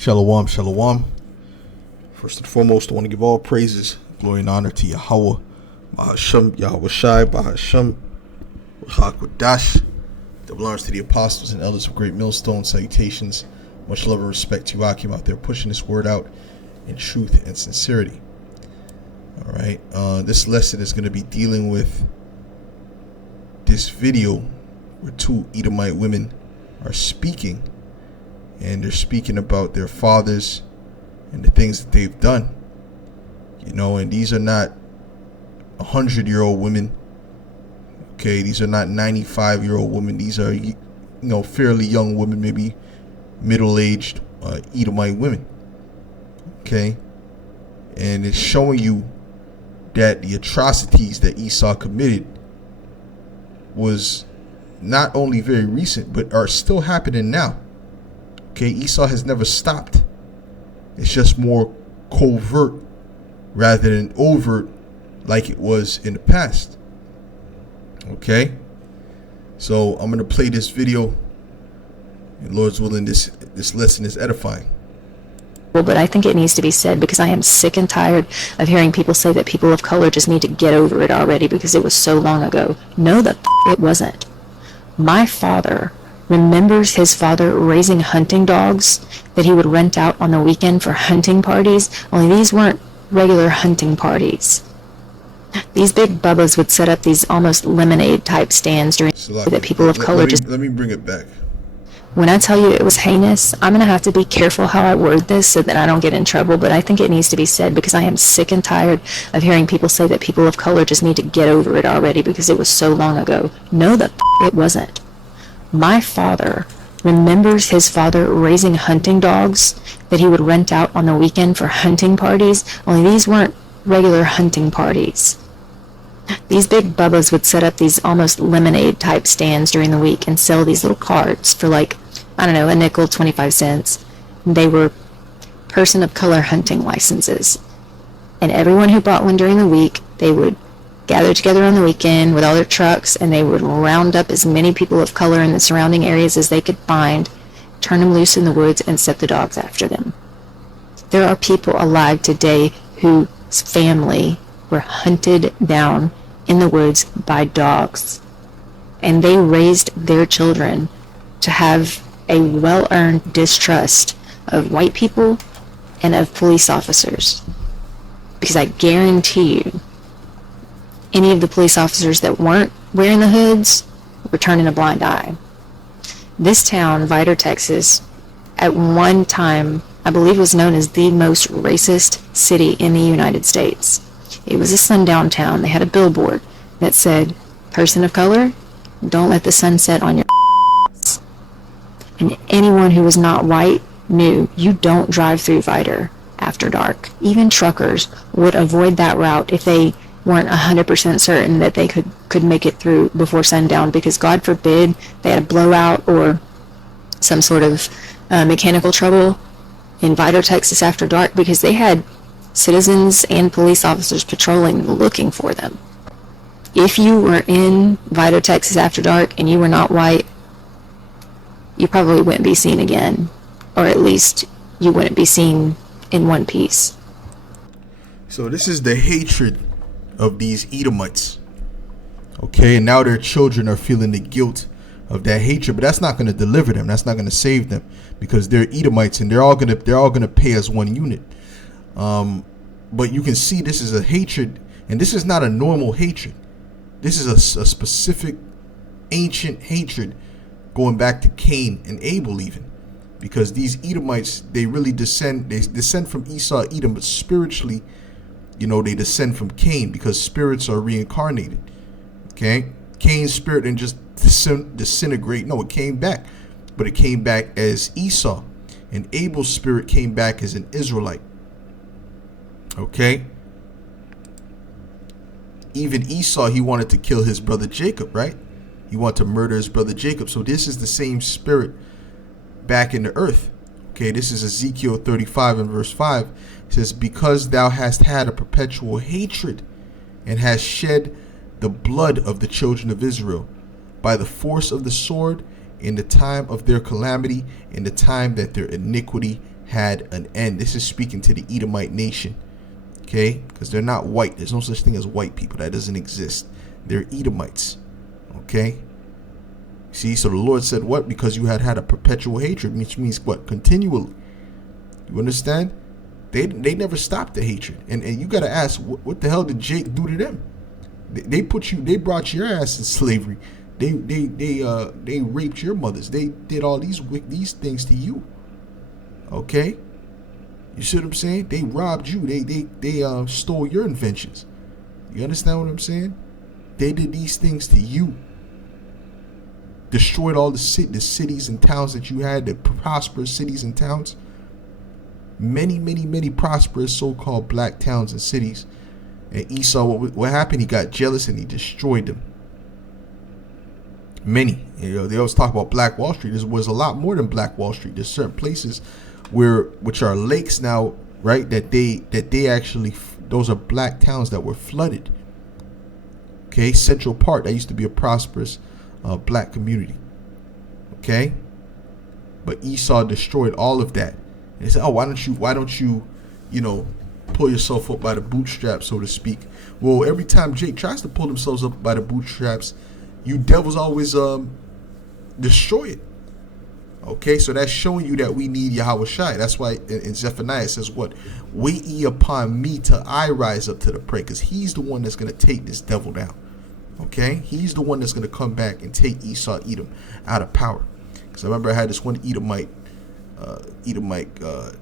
Shalom, shalom. First and foremost, I want to give all praises, glory, and honor to Yahweh, Bahasham, Yahweh Shai, Bahasham, Rahakwadash, that belongs to the apostles and elders of Great Millstone. Salutations, much love and respect to you, Akim, out there pushing this word out in truth and sincerity. All right, this lesson is going to be dealing with this video where two Edomite women are speaking. And they're speaking about their fathers and the things that they've done. You know, and these are not 100-year-old women. Okay, these are not 95-year-old women. These are, fairly young women, maybe middle-aged Edomite women. Okay, and it's showing you that the atrocities that Esau committed was not only very recent, but are still happening now. Okay, Esau has never stopped. It's just more covert rather than overt like it was in the past. Okay, so I'm going to play this video, and Lord's willing, this lesson is edifying. Well, but I think it needs to be said because I am sick and tired of hearing people say that people of color just need to get over it already because it was so long ago. No, it wasn't. My father remembers his father raising hunting dogs that he would rent out on the weekend for hunting parties, only these weren't regular hunting parties. These big bubbas would set up these almost lemonade type stands during that people of color let me bring it back. When I tell you it was heinous, I'm going to have to be careful how I word this so that I don't get in trouble, but I think it needs to be said because I am sick and tired of hearing people say that people of color just need to get over it already because it was so long ago. No, it wasn't. My father remembers his father raising hunting dogs that he would rent out on the weekend for hunting parties, only these weren't regular hunting parties. These big bubbas would set up these almost lemonade type stands during the week and sell these little cards for like, I don't know, a nickel, 25 cents. They were person of color hunting licenses. And everyone who bought one during the week, they would gather together on the weekend with all their trucks, and they would round up as many people of color in the surrounding areas as they could find, turn them loose in the woods, and set the dogs after them. There are people alive today whose family were hunted down in the woods by dogs, and they raised their children to have a well-earned distrust of white people and of police officers. Because I guarantee you, any of the police officers that weren't wearing the hoods were turning a blind eye. This town, Vidor, Texas, at one time, I believe was known as the most racist city in the United States. It was a sundown town. They had a billboard that said, "Person of color, don't let the sun set on your ass." And anyone who was not white knew you don't drive through Vidor after dark. Even truckers would avoid that route if they weren't 100% certain that they could make it through before sundown, because God forbid they had a blowout or some sort of mechanical trouble in Vidor, Texas after dark, because they had citizens and police officers patrolling looking for them. If you were in Vidor, Texas after dark and you were not white, you probably wouldn't be seen again, or at least you wouldn't be seen in one piece. So this is the hatred of these Edomites. Okay, and now their children are feeling the guilt of that hatred, but that's not going to deliver them. That's not going to save them, because they're Edomites and they're all going to pay as one unit. But you can see this is a hatred, and this is not a normal hatred. This is a specific ancient hatred going back to Cain and Abel, even, because these Edomites, they descend from Esau, Edom, but spiritually, they descend from Cain, because spirits are reincarnated. Okay, Cain's spirit didn't just disintegrate. No, it came back, but it came back as Esau, and Abel's spirit came back as an Israelite. Okay, even Esau, he wanted to kill his brother Jacob, right? He wanted to murder his brother Jacob. So this is the same spirit back in the earth. Okay, this is Ezekiel 35 and verse 5. It says, "Because thou hast had a perpetual hatred and hast shed the blood of the children of Israel by the force of the sword in the time of their calamity, in the time that their iniquity had an end. This is speaking to the Edomite nation, okay? Because they're not white. There's no such thing as white people. That doesn't exist. They're Edomites, okay? See, so the Lord said what? Because you had a perpetual hatred, which means what? Continually. You understand? They never stopped the hatred. And you got to ask, what the hell did Jake do to them? They brought your ass in slavery. They raped your mothers. They did all these things to you. Okay? You see what I'm saying? They robbed you. They stole your inventions. You understand what I'm saying? They did these things to you. Destroyed all the cities and towns that you had, the prosperous cities and towns. Many prosperous so-called black towns and cities. And Esau, what happened? He got jealous and he destroyed them. Many. They always talk about Black Wall Street. There was a lot more than Black Wall Street. There's certain places which are lakes now, right? That they actually, those are black towns that were flooded. Okay, Central Park, that used to be a prosperous black community. Okay, but Esau destroyed all of that. And they said, "Oh, why don't you, pull yourself up by the bootstraps, so to speak?" Well, every time Jake tries to pull themselves up by the bootstraps, you devils always destroy it. Okay, so that's showing you that we need Yahweh Shai. That's why in Zephaniah it says what? Wait ye upon me till I rise up to the prey, because he's the one that's going to take this devil down. Okay, he's the one that's going to come back and take Esau, Edom, out of power. Because I remember I had this one Edomite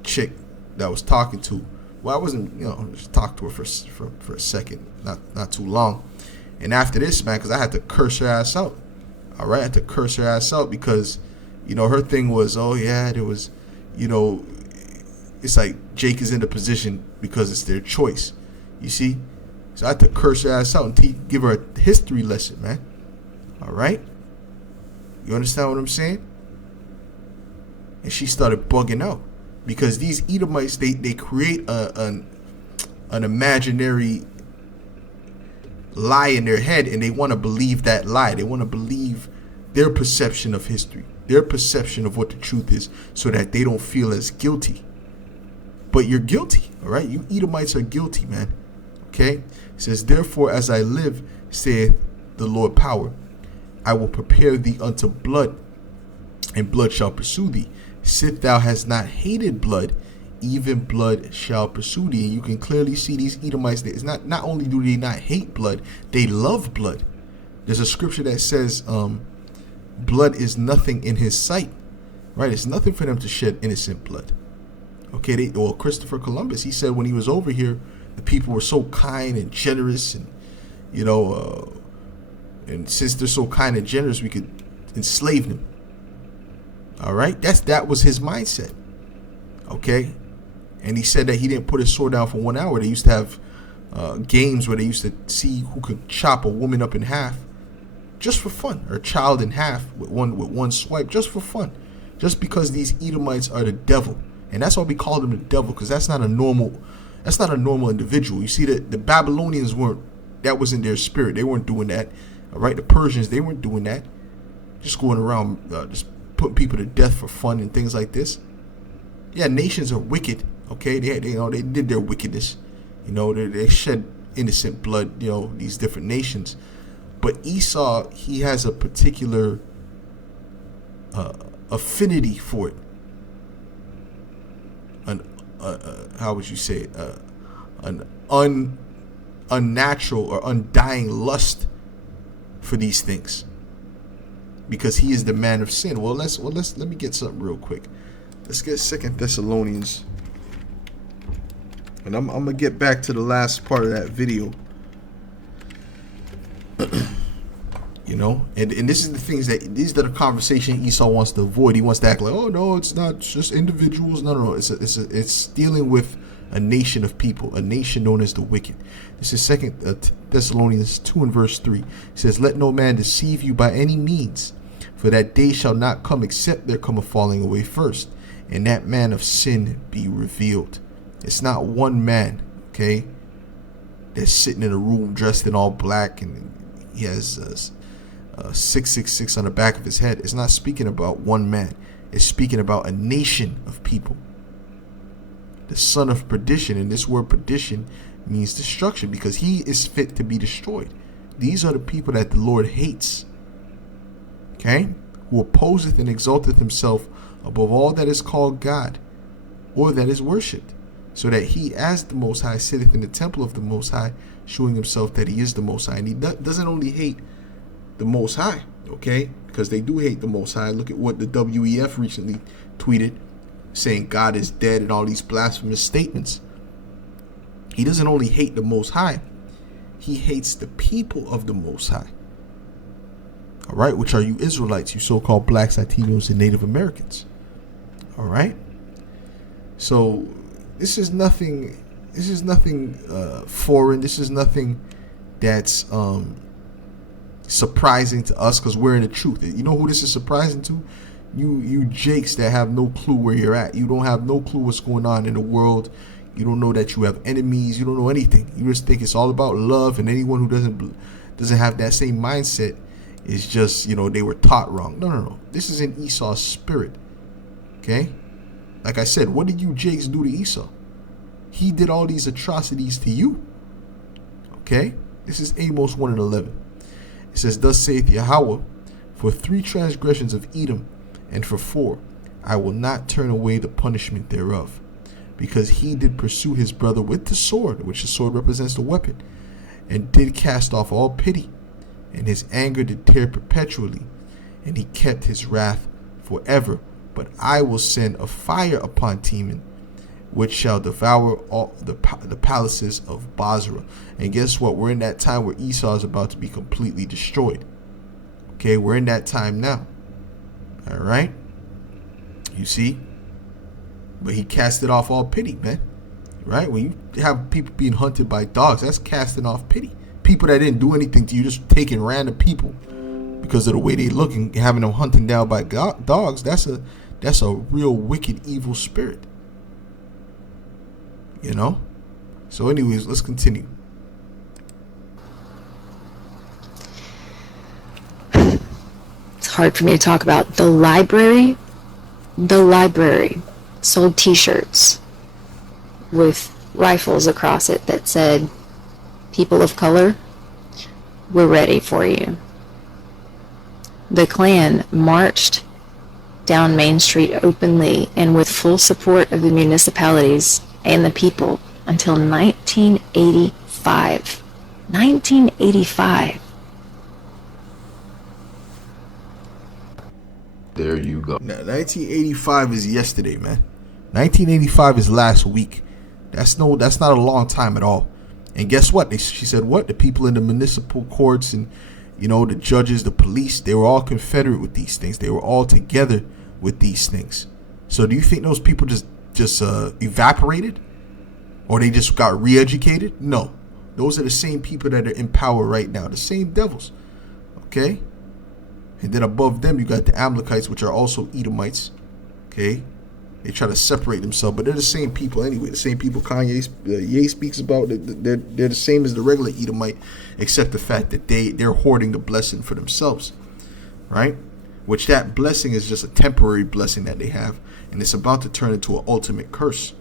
chick that I was talking to. Well, I wasn't, just talk to her for a second, not too long. And after this, man, because I had to curse her ass out. All right, I had to curse her ass out because, her thing was, oh yeah, there was, it's like Jake is in the position because it's their choice. You see? So I had to curse her ass out and give her a history lesson, man. All right? You understand what I'm saying? And she started bugging out because these Edomites, they create an imaginary lie in their head, and they want to believe that lie. They want to believe their perception of history, their perception of what the truth is, so that they don't feel as guilty. But you're guilty, all right? You Edomites are guilty, man. Okay? It says, therefore, as I live, saith the Lord power, I will prepare thee unto blood, and blood shall pursue thee. Sith thou hast not hated blood, even blood shall pursue thee. And you can clearly see these Edomites, it's not only do they not hate blood, they love blood. There's a scripture that says blood is nothing in his sight, right? It's nothing for them to shed innocent blood. Okay, Christopher Columbus, he said when he was over here, the people were so kind and generous, and and since they're so kind and generous, we could enslave them. All right, that was his mindset. Okay, and he said that he didn't put his sword down for 1 hour. They used to have games where they used to see who could chop a woman up in half, just for fun, or a child in half with one swipe, just for fun, just because these Edomites are the devil, and that's why we call them the devil, because that's not a normal individual. You see, the Babylonians that wasn't their spirit. They weren't doing that. All right, the Persians, they weren't doing that, just going around just putting people to death for fun and things like this. Yeah, nations are wicked. Okay, they did their wickedness. They shed innocent blood. These different nations. But Esau, he has a particular affinity for it. How would you say it? An unnatural or undying lust for these things, because he is the man of sin. Let me get something real quick. Let's get 2 Thessalonians, and I'm gonna get back to the last part of that video. And this is the things these are the conversation Esau wants to avoid. He wants to act like, oh no, it's not just individuals. No. It's dealing with a nation of people, a nation known as the wicked. This is 2 Thessalonians 2 and verse 3. It says, let no man deceive you by any means, for that day shall not come except there come a falling away first, and that man of sin be revealed. It's not one man, okay, that's sitting in a room dressed in all black and he has 666 on the back of his head. It's not speaking about one man. It's speaking about a nation of people. the son of perdition. And this word perdition means destruction, because he is fit to be destroyed. These are the people that the Lord hates. Okay? Who opposeth and exalteth himself above all that is called God, or that is worshipped, so that he as the Most High sitteth in the temple of the Most High, showing himself that he is the Most High. And he doesn't only hate the Most High, okay? Because they do hate the Most High. Look at what the WEF recently tweeted, saying God is dead and all these blasphemous statements. He doesn't only hate the Most High, he hates the people of the Most High. All right, which are you Israelites, you so-called blacks, Latinos, and Native Americans. All right. So this is nothing foreign. This is nothing that's surprising to us, because we're in the truth. You know who this is surprising to? You jakes that have no clue where you're at. You don't have no clue what's going on in the world. You don't know that you have enemies. You don't know anything. You just think it's all about love, and anyone who doesn't have that same mindset is just, they were taught wrong. No. This is in Esau's spirit. Okay? Like I said, what did you jakes do to Esau? He did all these atrocities to you. Okay? This is Amos 1:11. It says, thus saith Yahweh, for 3 transgressions of Edom, and for 4, I will not turn away the punishment thereof, because he did pursue his brother with the sword, which the sword represents the weapon, and did cast off all pity, and his anger did tear perpetually, and he kept his wrath forever. But I will send a fire upon Teman, which shall devour all the palaces of Basra. And guess what? We're in that time where Esau is about to be completely destroyed. Okay, we're in that time now. All right? You see? But he casted off all pity, man. Right? When you have people being hunted by dogs, that's casting off pity. People that didn't do anything to you, just taking random people because of the way they look and having them hunting down by dogs. That's a real wicked, evil spirit. So anyways, let's continue. It's hard for me to talk about. The library sold t-shirts with rifles across it that said, people of color, we're ready for you. The Klan marched down Main Street openly and with full support of the municipalities and the people until 1985. 1985. There you go. Now, 1985 is yesterday, man. 1985 is last week. That's not a long time at all. And guess what? She said what? The people in the municipal courts and, the judges, the police, they were all confederate with these things. They were all together with these things. So do you think those people just evaporated? Or they just got re-educated? No. Those are the same people that are in power right now. The same devils. Okay? And then above them, you got the Amalekites, which are also Edomites. Okay? They try to separate themselves, but they're the same people anyway. The same people Kanye speaks about. They're the same as the regular Edomite, except the fact that they're hoarding the blessing for themselves, right? Which that blessing is just a temporary blessing that they have, and it's about to turn into an ultimate curse.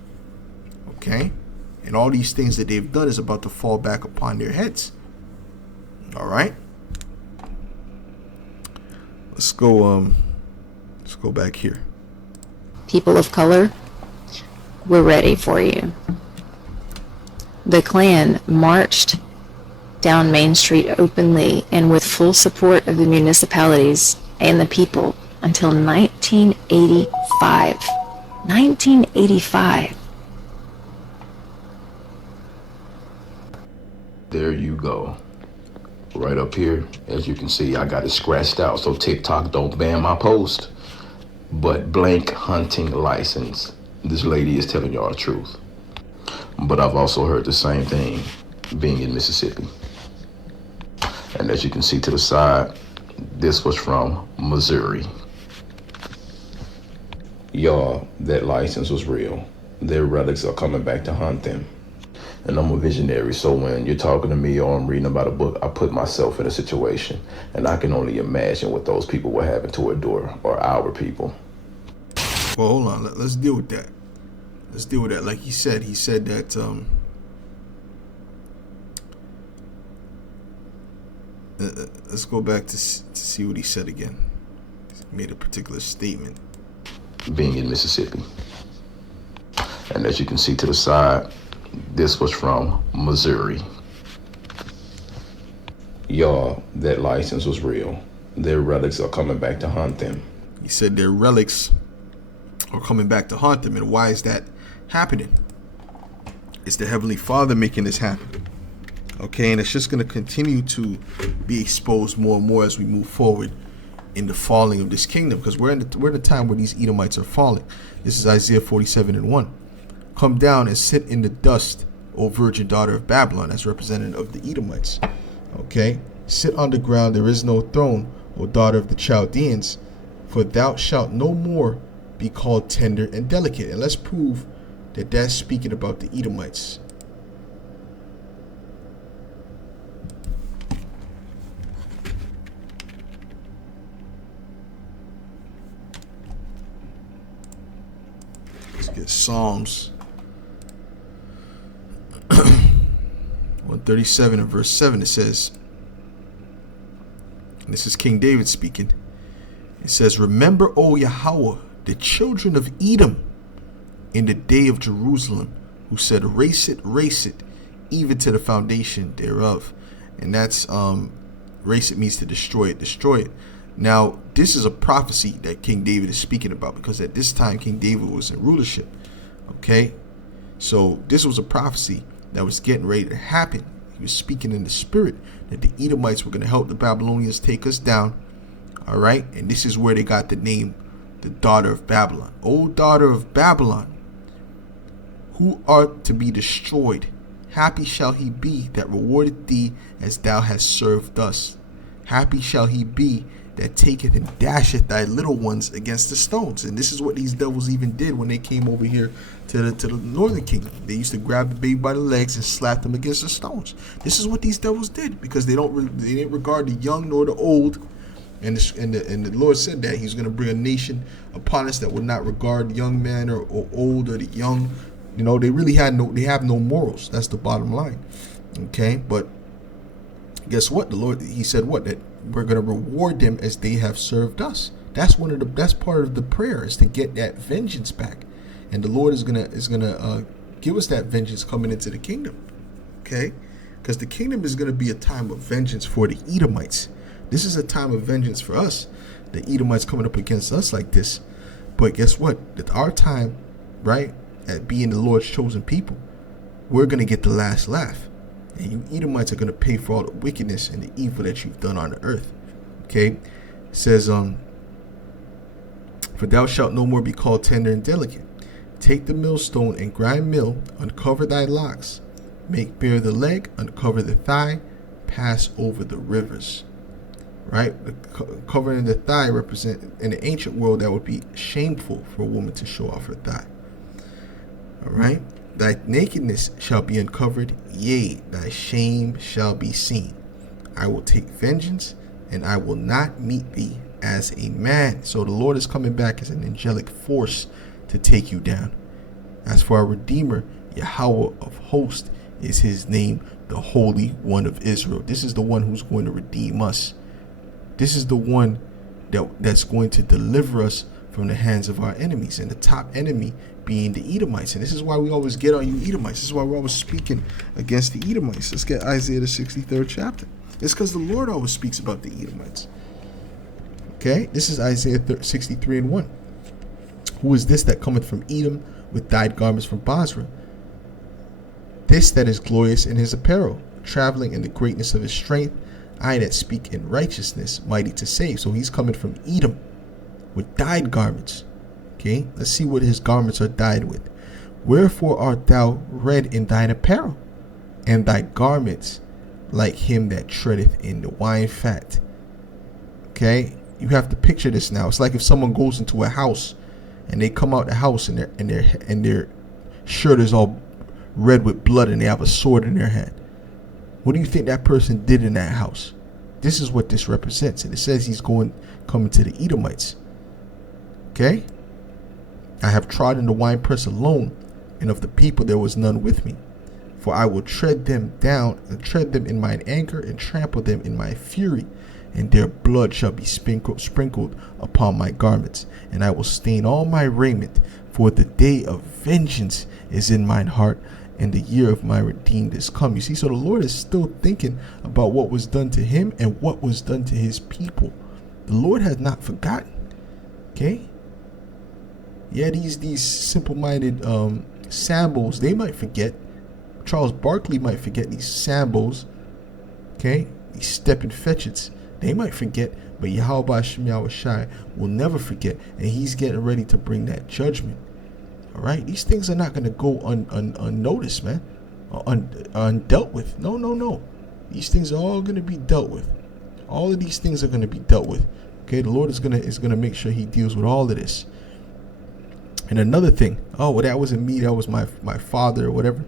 Okay, and all these things that they've done is about to fall back upon their heads. All right. Let's go back here. People of color, we're ready for you. The Klan marched down Main Street openly and with full support of the municipalities and the people until 1985. 1985. There you go. Right up here, as you can see, I got it scratched out so TikTok don't ban my post. But blank hunting license. This lady is telling y'all the truth. But I've also heard the same thing being in Mississippi. And as you can see to the side, this was from Missouri. Y'all, that license was real. Their relics are coming back to hunt them. And I'm a visionary, so when you're talking to me or I'm reading about a book, I put myself in a situation, and I can only imagine what those people were having to endure, or our people. Well, hold on. Let's deal with that. let's deal with that. Like he said that let's go back to see what he said again. He made a particular statement. Being in Mississippi. And as you can see to the side, this was from Missouri. Y'all, that license was real. Their relics are coming back to haunt them. He said their relics are coming back to haunt them. And why is that happening? It's the Heavenly Father making this happen. Okay, and it's just going to continue to be exposed more and more as we move forward in the falling of this kingdom, because we're in the time where these Edomites are falling. This is Isaiah 47:1. Come down and sit in the dust, O virgin daughter of Babylon, as representative of the Edomites. Okay, sit on the ground, there is no throne, O daughter of the Chaldeans, for thou shalt no more be called tender and delicate. And let's prove that that's speaking about the Edomites. Let's get Psalms 137 and verse 7. It says, and this is King David speaking. It says, remember, O Yahweh, the children of Edom in the day of Jerusalem, who said, race it, even to the foundation thereof. And that's race it means to destroy it. Now, this is a prophecy that King David is speaking about, because at this time King David was in rulership. Okay, so this was a prophecy that was getting ready to happen. He was speaking in the spirit that the Edomites were going to help the Babylonians take us down. All right, and this is where they got the name, the daughter of Babylon. O daughter of Babylon, who art to be destroyed, happy shall he be that rewardeth thee as thou hast served us. Happy shall he be that taketh and dasheth thy little ones against the stones. And this is what these devils even did when they came over here to the northern kingdom. They used to grab the baby by the legs and slap them against the stones. This is what these devils did, because they didn't regard the young nor the old. And the Lord said that He's going to bring a nation upon us that would not regard young men or old or the young. You know, they have no morals. That's the bottom line. Okay, but guess what? The Lord, He said what? That we're going to reward them as they have served us. That's part of the prayer, is to get that vengeance back, and the Lord is gonna give us that vengeance coming into the kingdom. Okay, because the kingdom is going to be a time of vengeance for the Edomites. This is a time of vengeance for us. The Edomites coming up against us like this. But guess what? At our time, right, at being the Lord's chosen people, we're going to get the last laugh. And you Edomites are going to pay for all the wickedness and the evil that you've done on the earth. Okay? It says, for thou shalt no more be called tender and delicate. Take the millstone and grind mill, uncover thy locks. Make bare the leg, uncover the thigh, pass over the rivers. Right? Covering the thigh represent, in the ancient world, that would be shameful for a woman to show off her thigh. All right? Thy nakedness shall be uncovered, yea, thy shame shall be seen. I will take vengeance, and I will not meet thee as a man. So the Lord is coming back as an angelic force to take you down. As for our Redeemer, Yahweh of hosts is his name, the Holy One of Israel. This is the one who's going to redeem us. This is the one that's going to deliver us from the hands of our enemies, and the top enemy being the Edomites. And this is why we always get on you Edomites. This is why we're always speaking against the Edomites. Let's get Isaiah the 63rd chapter. It's because the Lord always speaks about the Edomites. Okay, this is Isaiah 63 and 1. Who is this that cometh from Edom with dyed garments from Basra? This that is glorious in his apparel, traveling in the greatness of his strength, I that speak in righteousness, mighty to save. So he's coming from Edom with dyed garments. Okay, let's see what his garments are dyed with. Wherefore art thou red in thine apparel, and thy garments like him that treadeth in the wine fat? Okay, you have to picture this now. It's like if someone goes into a house and they come out the house and their shirt is all red with blood and they have a sword in their hand. What do you think that person did in that house? This is what this represents. And it says he's coming to the Edomites. Okay? I have trodden the winepress alone. and of the people there was none with me. For I will tread them down, and tread them in mine anger, and trample them in my fury, and their blood shall be sprinkled upon my garments, and I will stain all my raiment. For the day of vengeance is in mine heart, and the year of my redeemed is come. You see, so the Lord is still thinking about what was done to him and what was done to his people. The Lord has not forgotten. Okay? Yeah, these simple-minded Sambos, they might forget. Charles Barkley might forget these Sambos. Okay? These stepping fetchits. They might forget, but Yahweh Shem Yahushai will never forget, and he's getting ready to bring that judgment. All right? These things are not going to go unnoticed, man, or undealt with. No. These things are all going to be dealt with. All of these things are going to be dealt with. Okay? The Lord is gonna make sure he deals with all of this. And another thing, oh, well, that wasn't me, that was my father or whatever.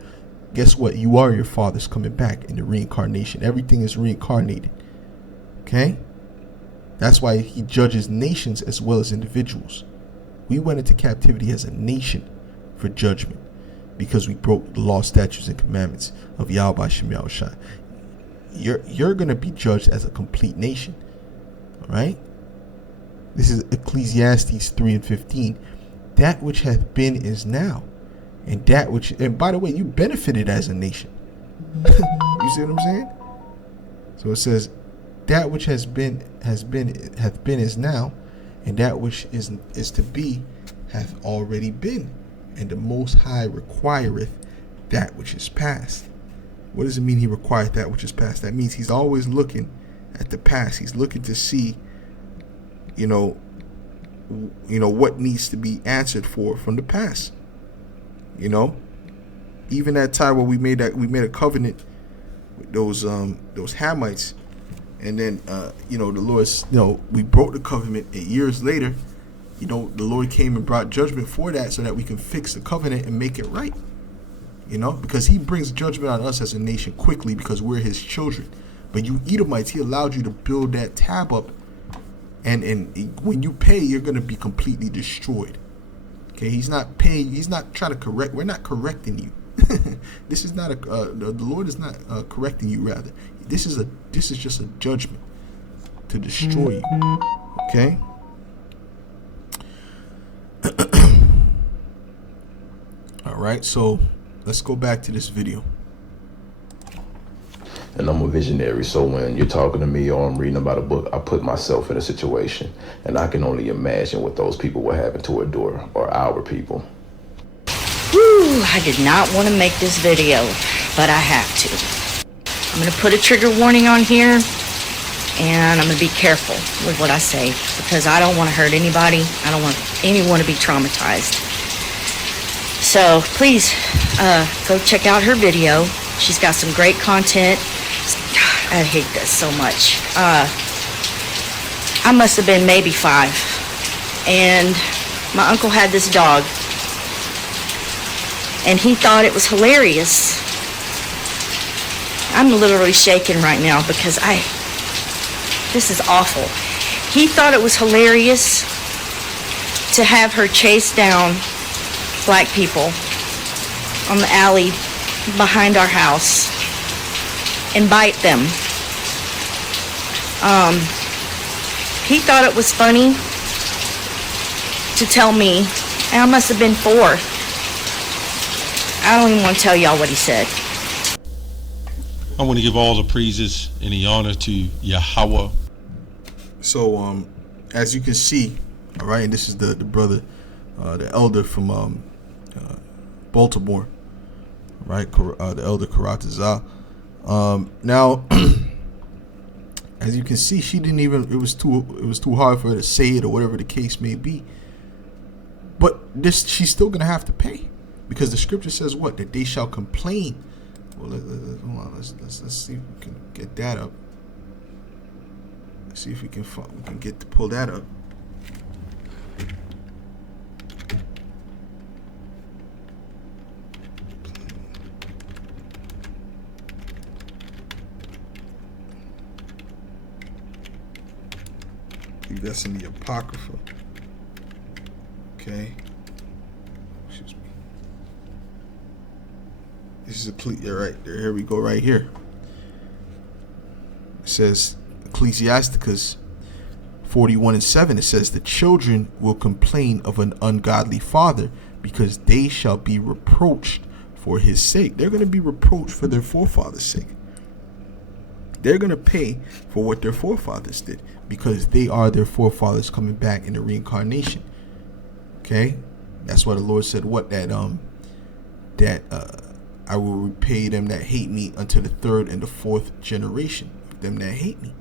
Guess what? You are your father's coming back in the reincarnation. Everything is reincarnated. Okay? That's why he judges nations as well as individuals. We went into captivity as a nation for judgment because we broke the law, statutes, and commandments of Yahweh Shem Yahushai. You're going to be judged as a complete nation. All right? This is Ecclesiastes 3:15. That which hath been is now, and that which, and by the way, you benefited as a nation. You see what I'm saying? So it says, that which hath been is now, and that which is to be hath already been, and the Most High requireth that which is past. What does it mean he requires that which is past? That means he's always looking at the past. He's looking to see, you know what needs to be answered for from the past. Even that time where we made a covenant with those Hamites, and then the Lord, we broke the covenant, and years later, the Lord came and brought judgment for that so that we can fix the covenant and make it right. Because he brings judgment on us as a nation quickly because we're his children. But you Edomites, he allowed you to build that tab up, and when you pay, you're going to be completely destroyed. Okay, he's not paying. He's not trying to correct. We're not correcting you. This is not the Lord is not correcting you. Rather, this is just a judgment to destroy you. Okay. All right. So let's go back to this video. And I'm a visionary, so when you're talking to me or I'm reading about a book, I put myself in a situation, and I can only imagine what those people were having to endure, or our people. Whew, I did not want to make this video, but I have to. I'm going to put a trigger warning on here, and I'm going to be careful with what I say, because I don't want to hurt anybody. I don't want anyone to be traumatized. So please go check out her video. She's got some great content. I hate this so much. I must have been maybe 5, and my uncle had this dog, and he thought it was hilarious. I'm literally shaking right now because this is awful. He thought it was hilarious to have her chase down black people on the alley behind our house and bite them. He thought it was funny to tell me, and I must have been 4. I don't even want to tell y'all what he said. I want to give all the praises and the honor to Yahweh. So, as you can see, all right, and this is the brother, the elder from Baltimore, right? The elder Karatazah. Now, as you can see, she didn't even. It was too hard for her to say it, or whatever the case may be. But she's still gonna have to pay, because the scripture says what? That they shall complain. Well, hold on. Let's see if we can get that up. Let's see if we can get to pull that up. I think that's in the Apocrypha. Okay. Excuse me. This is right there. Here we go right here. It says Ecclesiasticus 41:7. It says the children will complain of an ungodly father because they shall be reproached for his sake. They're going to be reproached for their forefathers' sake. They're going to pay for what their forefathers did because they are their forefathers coming back in the reincarnation. Okay? That's why the Lord said what? That I will repay them that hate me unto the third and the fourth generation of them that hate me.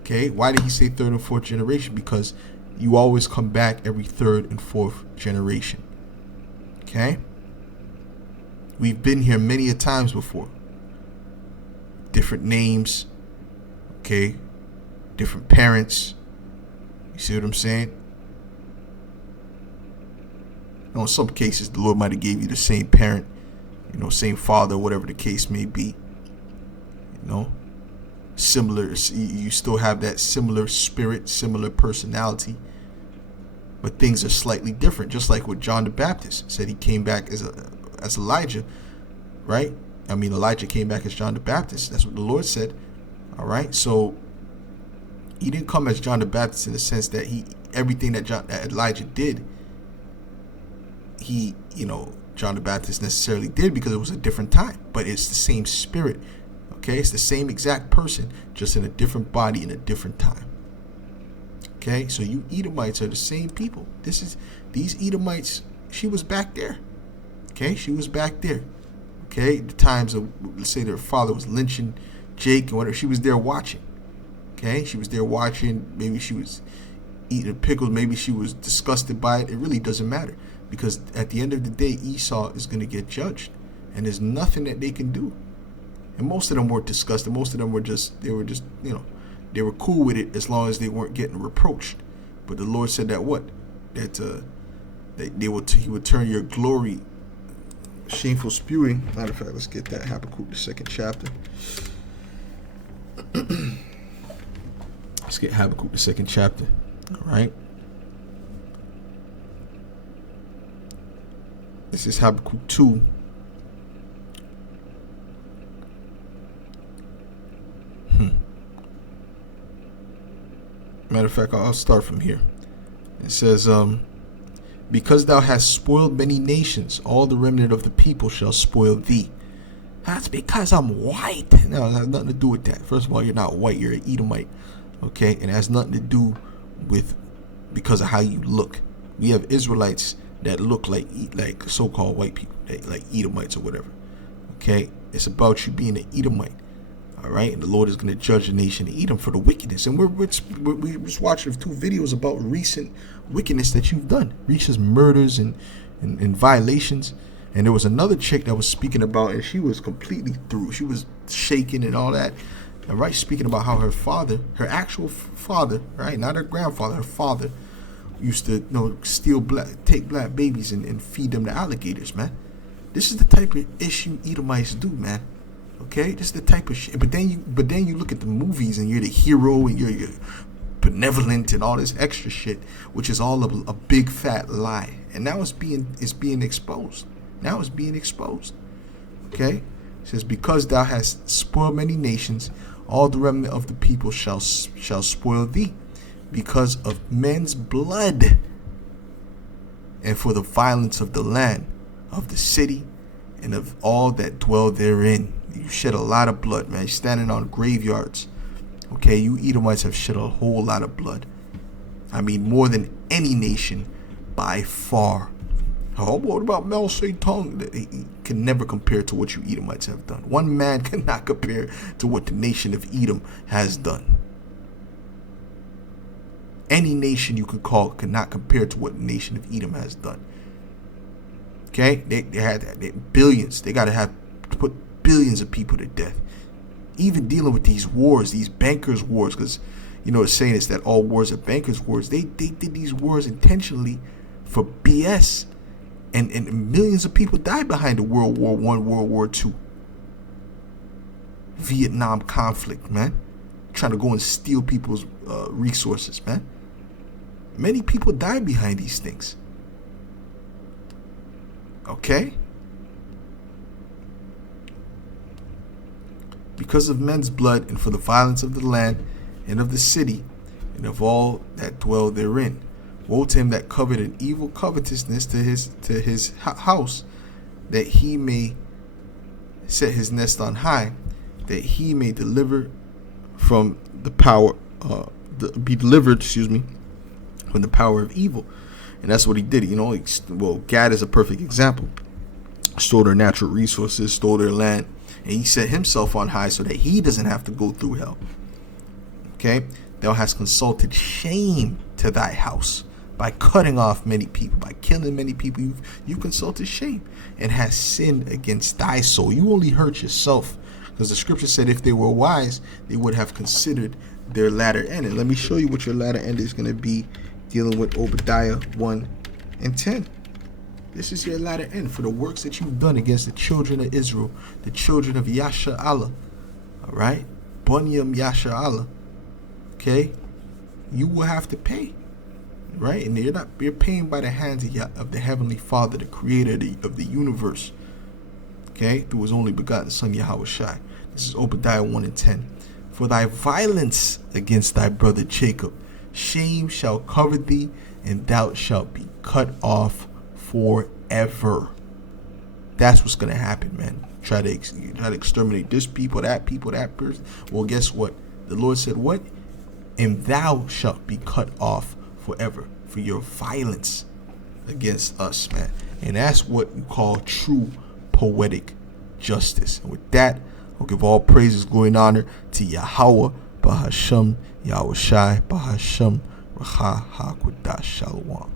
Okay? Why did he say third and fourth generation? Because you always come back every third and fourth generation. Okay? We've been here many a times before. Different names. Okay? Different parents. You see what I'm saying? In some cases, the Lord might have gave you the same parent, same father, whatever the case may be. Similar. You still have that similar spirit, similar personality, but things are slightly different. Just like with John the Baptist said, he came back as Elijah, right? I mean, Elijah came back as John the Baptist. That's what the Lord said. All right, so he didn't come as John the Baptist in the sense that everything that Elijah did, John the Baptist necessarily did because it was a different time, but it's the same spirit. Okay, it's the same exact person, just in a different body in a different time. Okay, so you Edomites are the same people. These Edomites, she was back there. Okay, she was back there. Okay, the times of, let's say their father was lynching Jake and whatever, she was there watching. Okay, she was there watching. Maybe she was eating pickles. Maybe she was disgusted by it. It really doesn't matter. Because at the end of the day, Esau is going to get judged. And there's nothing that they can do. And most of them were disgusted. Most of them were they were cool with it as long as they weren't getting reproached. But the Lord said that he would turn your glory, shameful spewing. Matter of fact, let's get that Habakkuk, the 2nd chapter. Let's get Habakkuk, the 2nd chapter. All right. This is Habakkuk 2. Matter of fact, I'll start from here. It says, because thou hast spoiled many nations, all the remnant of the people shall spoil thee. That's because I'm white. No, it has nothing to do with that. First of all, you're not white. You're an Edomite. Okay? And it has nothing to do with because of how you look. We have Israelites that look like so-called white people, like Edomites or whatever. Okay? It's about you being an Edomite. All right? And the Lord is going to judge the nation of Edom for the wickedness. And we're just watching 2 videos about recent wickedness that you've done. Recent murders and violations. And there was another chick that was speaking about, and she was completely through. She was shaking and all that. All right? Speaking about how her father, her actual father, right? Not her grandfather, her father, used to take black babies and feed them to alligators, man. This is the type of issue Edomites do, man. Okay, this is the type of shit. But then you look at the movies and you're the hero and you're benevolent and all this extra shit, which is all a big fat lie. And now it's being exposed. Now it's being exposed. Okay, it says because thou hast spoiled many nations, all the remnant of the people shall spoil thee, because of men's blood, and for the violence of the land, of the city, and of all that dwell therein. You shed a lot of blood, man. You're standing on graveyards. Okay, you Edomites have shed a whole lot of blood. I mean, more than any nation by far. Oh, what about Mao Zedong? He can never compare to what you Edomites have done. One man cannot compare to what the nation of Edom has done. Any nation you could call cannot compare to what the nation of Edom has done. Okay, they had billions. They got to put billions of people to death. Even dealing with these wars, these bankers' wars, because the saying is that all wars are bankers' wars. They did these wars intentionally for BS, and millions of people died behind the World War I, World War II, Vietnam conflict, man. Trying to go and steal people's resources, man. Many people died behind these things. Okay? because of men's blood, and for the violence of the land and of the city, and of all that dwell therein. Woe to him that coveted an evil covetousness to his house, that he may set his nest on high, that he may deliver from the power, be delivered, from the power of evil. And that's what he did. Gad is a perfect example. Stole their natural resources, stole their land, and he set himself on high so that he doesn't have to go through hell. Okay? Thou hast consulted shame to thy house by cutting off many people, by killing many people. You've consulted shame and has sinned against thy soul. You only hurt yourself, because the scripture said if they were wise, they would have considered their latter end. And let me show you what your latter end is going to be, dealing with Obadiah 1 and 10. This is your latter end for the works that you've done against the children of Israel, the children of Yasha Allah. All right? Bunyam Yasha Allah. Okay? You will have to pay. Right? And you're paying by the hands of the Heavenly Father, the creator of the universe. Okay? Through his only begotten Son, Yahweh Shai. This is Obadiah 1 and 10. For thy violence against thy brother Jacob, shame shall cover thee, and thou shalt be cut off forever. That's what's going to happen, man. Try to exterminate this people, that person. Well, guess what? The Lord said what? And thou shalt be cut off forever for your violence against us, man. And that's what we call true poetic justice. And with that, I'll give all praises, glory, and honor to Yahweh, Bahasham, Yahweh Shai, Bahasham, Racha HaKodash, Shalom.